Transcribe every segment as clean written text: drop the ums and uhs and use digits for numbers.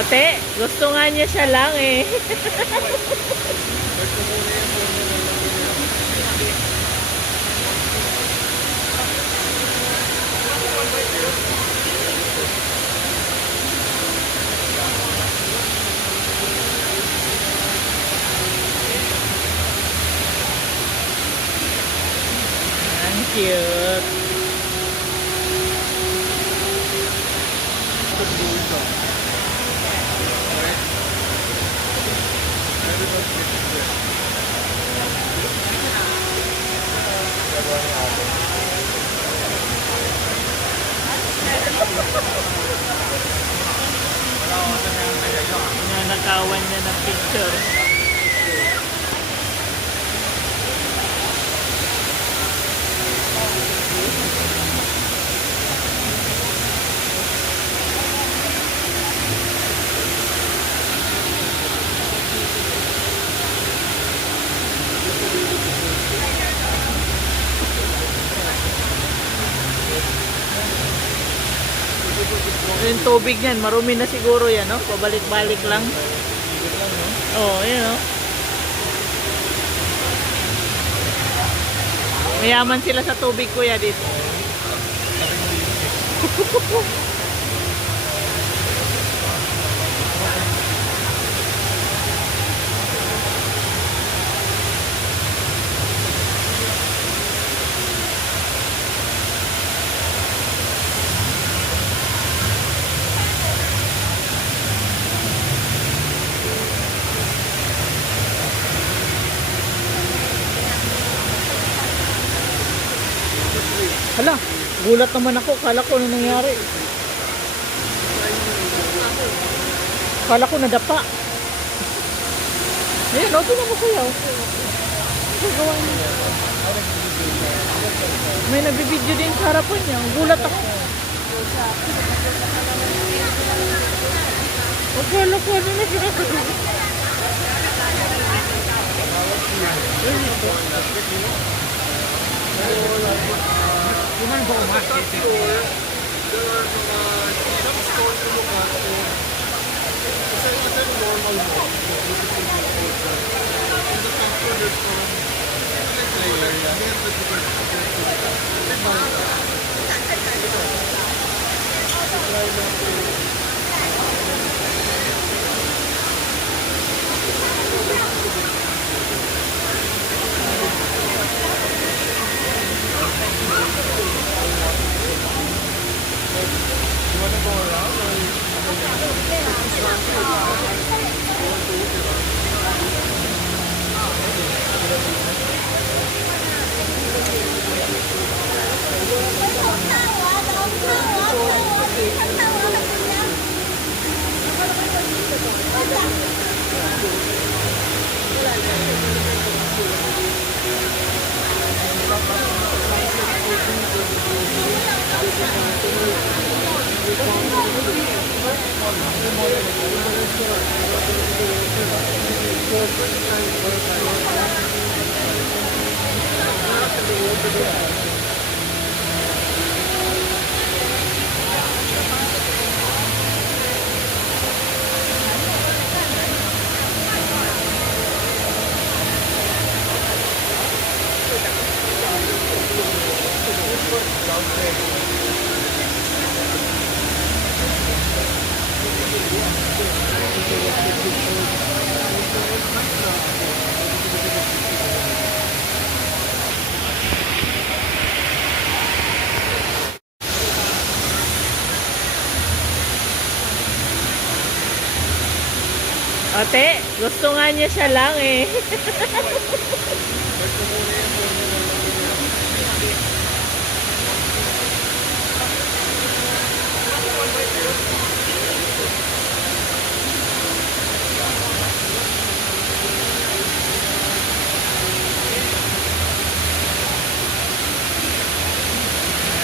Ate, gusto nga niya siya lang eh. Ang cute. Nakawan niya ng picture. Yung tubig niyan, marumi na siguro yan, no? Pabalik-balik lang. Oh, yun, no? Mayaman sila sa tubig, kuya, dito. Hala, gulat naman ako. Kala ko ano nangyari. Kala ko nadapa. Ayan, o, tinan mo kuya. Gagawa niya. May nagbibideo din sa harapan niya. Gulat ako. O, kala ko ano nangyari. Kumain ba umas? There are some stores to look at. It's a normal mall. In the center, there's some area. You want to go around Ate, gusto nga niya siya lang eh.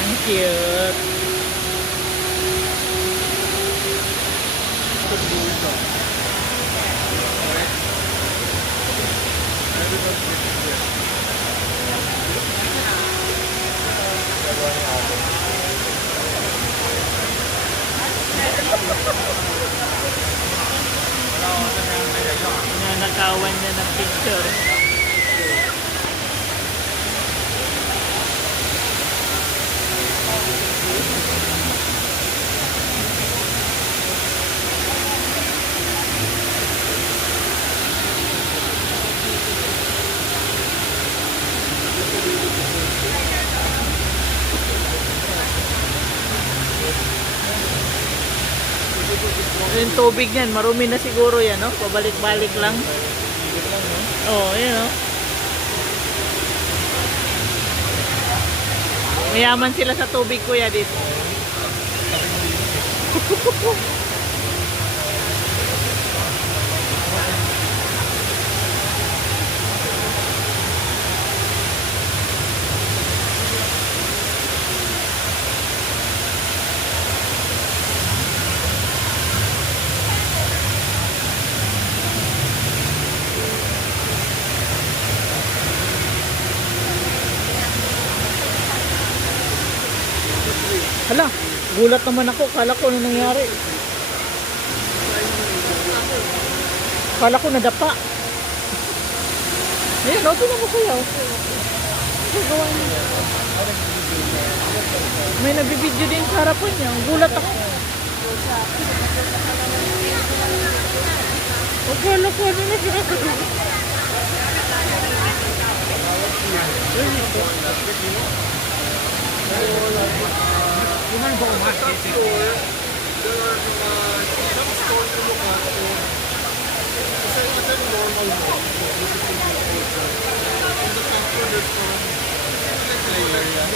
Ang cute. Gagawan niya ng picture. Yung tubig niyan, marumi na siguro yan, no? Pabalik-balik lang. Oo, yun, no? Mayaman sila sa tubig, kuya, dito. Hala, gulat naman ako. Kala ko ano nangyari. Kala ko nadapa. Ayan, no, ito mo kuya. Gagawa niya. May nabibidyo din sa harapan niya. Gulat ako. Kala ko ano nangyari. Kumain ba umakyat? There are some stores to look at. Kasi ito yung normal mo. In the top floor, there's play area.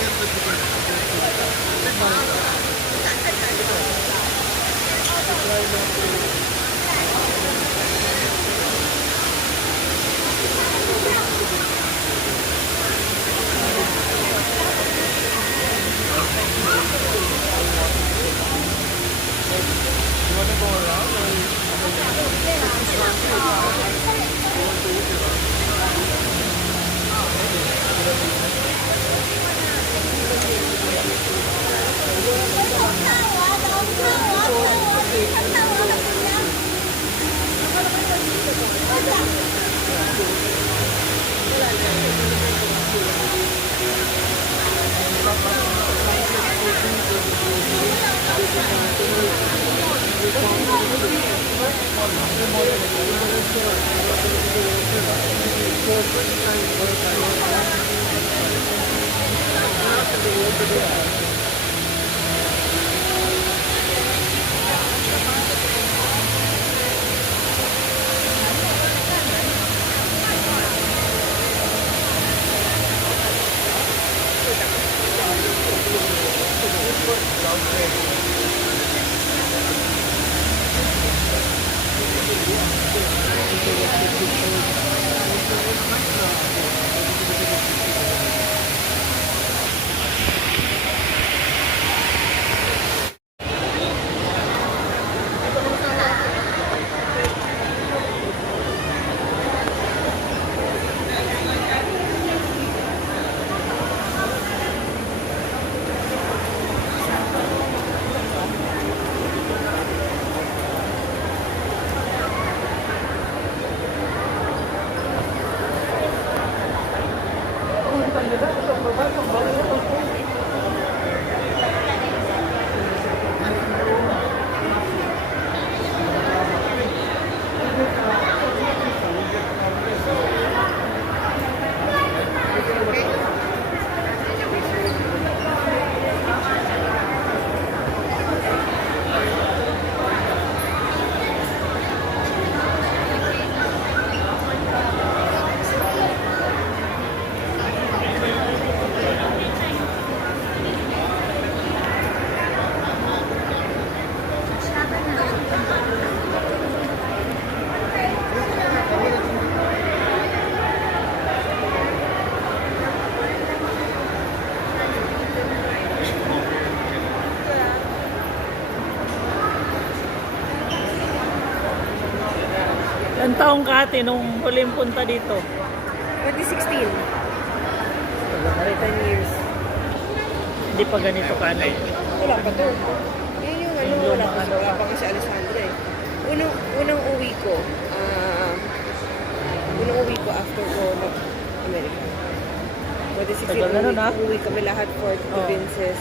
Ilang taong ka ate nung huling punta dito? 2016. Sorry, 10 years. Hindi pa ganito ka ano? Wala pa to. Yun yung ano, wala pa kasi Alessandro eh. Unang uwi ko, uwi ko after ko America. 2016, Tagal na nun, ah. uwi kami lahat for Tito Oh. Vince's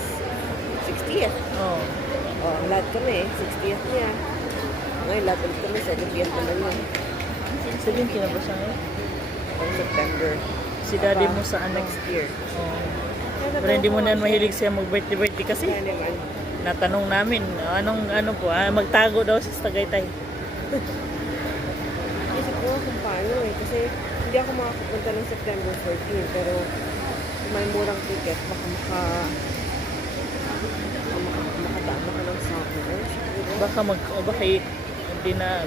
60th. Oh. Oh, lahat kami, 60th niya. Ngayon, lahat ulit kami, 70th naman yun. 70 na ba siya ngayon? Pang September. Si daddy mo sa ano? Next year. Oh. Pero hindi mo na mahilig siya mag-birthday kasi. Kaya naman. Natanong namin, ano po, magtago daw siya sa Tagaytay. Isip ko kung paano eh. Kasi hindi ako makakapunta ng September 14. Pero kung may murang ticket, baka makatama ka ng summer.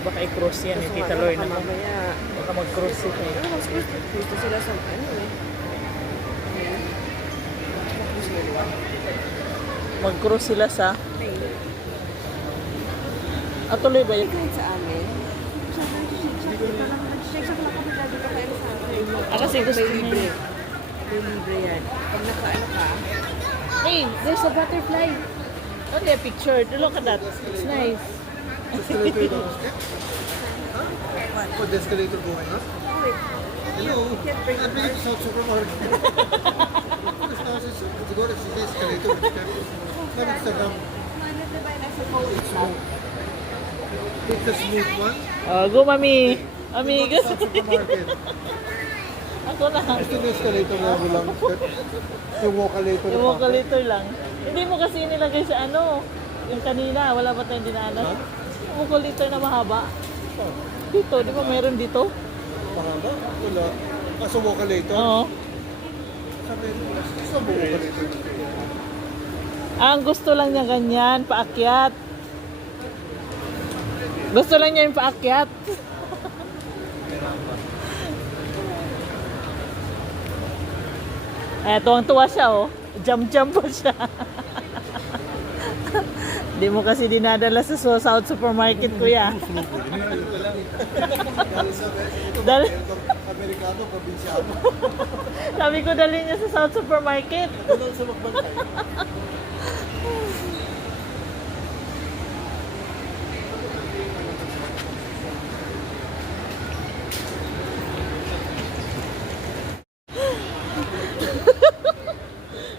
Baka i-cross yan ni Tita Lorna mo. Mamaya, Baka mag-cross siya. ano, mas gusto sila sa ano eh. Mag-cross sila sa... Ay, tuloy ba yun? kahit sa amin. Nag-check lang kami lagi ka kayo sa amin. Kasi gusto May niya. libre. May libre yan. Pag nakaano ka, Hey, there's a butterfly. Only a picture. Look at that. It's nice. Escalator down. Huh? What, the escalator going up? Hello? can't bring I've been to South Supermarket. Siguro si escalator. Not Instagram. It's smooth. It's the smooth one. Go, mami. Amigos. South Supermarket. Ako na. Gusto yung escalator level lang. Yung walkalator. Yung vocalator lang. Hindi mo kasi nilagay sa ano. Yung kanina, wala pa tayong dinaanan. Yung vocalator na mahaba. Dito, di ba meron dito? Mahaba? Wala. Sa walkalator? Oo. Sa walkalator. Ang gusto lang niya ganyan, paakyat. Gusto lang niya yung paakyat. Tuwang-tuwa siya, oh. Jump-jump pa siya. Di mo kasi dinadala sa South Supermarket, kuya. Dal Amerikano, probinsyano. Sabi ko dali niya sa South Supermarket. Doon sa magbantay.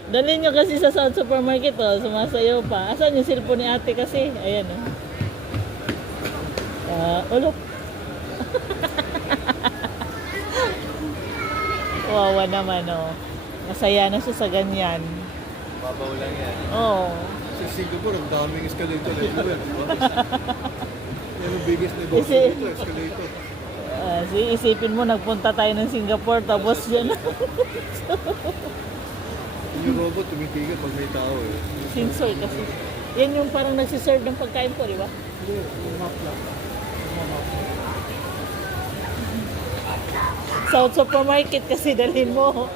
Dali nyo kasi sa South Supermarket, oh. Sumasayaw pa. Asan yung cellphone ni ate kasi? Ayan, oh. Ulok. Wawa naman, oh. Masaya na siya sa ganyan. Babaw lang yan. Oo. Sa Singapore, ang daming escalator everywhere. Diba? Yan ang biggest negosyo Kasi- dito, escalator. Isipin mo, nagpunta tayo ng Singapore, tapos yan, Yung robot tumitigil pag may tao eh. sensor kasi. Yan yung parang nagsiserve ng pagkain po, di ba? Hindi, yung map lang. South Supermarket kasi dalhin mo.